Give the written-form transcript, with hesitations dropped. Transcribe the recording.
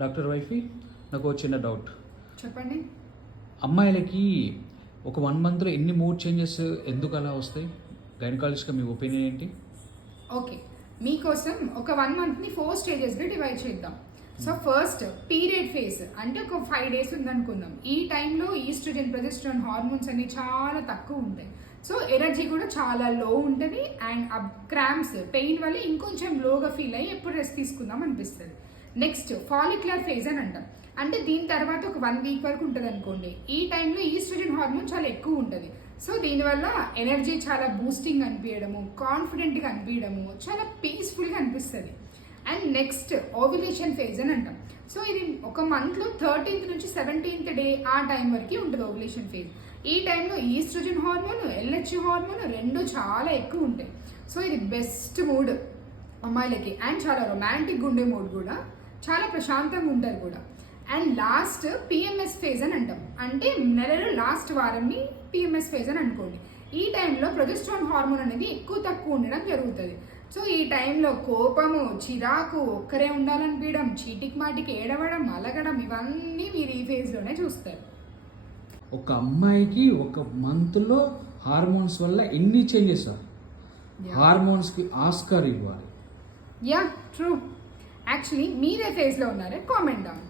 Doctor wifey, నాకు ఒక చిన్న డౌట్. చెప్పండి. అమ్మాయిలకి ఒక 1 మంత్లో ఎన్ని మూడ్ చేంజెస్ ఎందుకు అలా వస్తాయి? గైనకాలజిస్ట్గా మీ ఒపీనియన్ ఏంటి? ఓకే, మీకోసం ఒక 1 మంత్ని 4 స్టేజెస్గా డివైడ్ చేద్దాం. సో ఫస్ట్ పీరియడ్ ఫేజ్ అంటే ఒక 5 days ఉందనుకుందాం. ఈ టైంలో ఈస్ట్రోజన్, ప్రొజెస్టరాన్ హార్మోన్స్ అన్ని చాలా తక్కువ ఉంటాయి. సో ఎనర్జీ కూడా చాలా లో ఉంటుంది అండ్ క్రాంప్స్, పెయిన్ వల్ల ఇంకొంచెం లోగా ఫీల్ అయ్యి ఎప్పుడు రెస్ట్ తీసుకుందాం అనిపిస్తుంది. నెక్స్ట్ ఫాలిక్యులర్ ఫేజ్ అని అంటాం. అంటే దీని తర్వాత ఒక 1 week వరకు ఉంటుంది అనుకోండి. ఈ టైంలో ఈస్ట్రోజన్ హార్మోన్ చాలా ఎక్కువ ఉంటుంది. సో దీనివల్ల ఎనర్జీ చాలా బూస్టింగ్ అనిపించడము, కాన్ఫిడెంట్గా అనిపించడము, చాలా పీస్ఫుల్గా అనిపిస్తుంది. అండ్ నెక్స్ట్ ఓవ్యులేషన్ ఫేజ్ అని అంటాం. సో ఇది ఒక మంత్లో 13th నుంచి 17th డే ఆ టైం వరకు ఉంటుంది ఓవ్యులేషన్ ఫేజ్. ఈ టైంలో ఈస్ట్రోజన్ హార్మోన్, ఎల్హెచ్ హార్మోన్ రెండు చాలా ఎక్కువ ఉంటాయి. సో ఇది బెస్ట్ మూడ్ అమ్మాయిలకి అండ్ చాలా రొమాంటిక్గా ఉండే మూడ్ కూడా, చాలా ప్రశాంతంగా ఉంటారు కూడా. అండ్ లాస్ట్ పిఎంఎస్ ఫేజ్ అని అంటాం. అంటే నెలలో లాస్ట్ వారంని పిఎంఎస్ ఫేజ్ అని అనుకోండి. ఈ టైంలో ప్రొజెస్ట్రాన్ హార్మోన్ అనేది ఎక్కువ తక్కువ ఉండడం జరుగుతుంది. సో ఈ టైంలో కోపము, చిరాకు, ఒక్కరే ఉండాలనిపించడం, చీటికి మాటికి ఏడవడం, అలగడం ఇవన్నీ మీరు ఈ ఫేజ్లోనే చూస్తారు. ఒక అమ్మాయికి ఒక మంత్లో హార్మోన్స్ వల్ల ఎన్ని చేంజెస్? హార్మోన్స్కి ఆస్కార్ ఇవ్వాలి. Yeah true. యాక్చువల్లీ మీరే ఫేజ్లో ఉన్నారే? Comment down.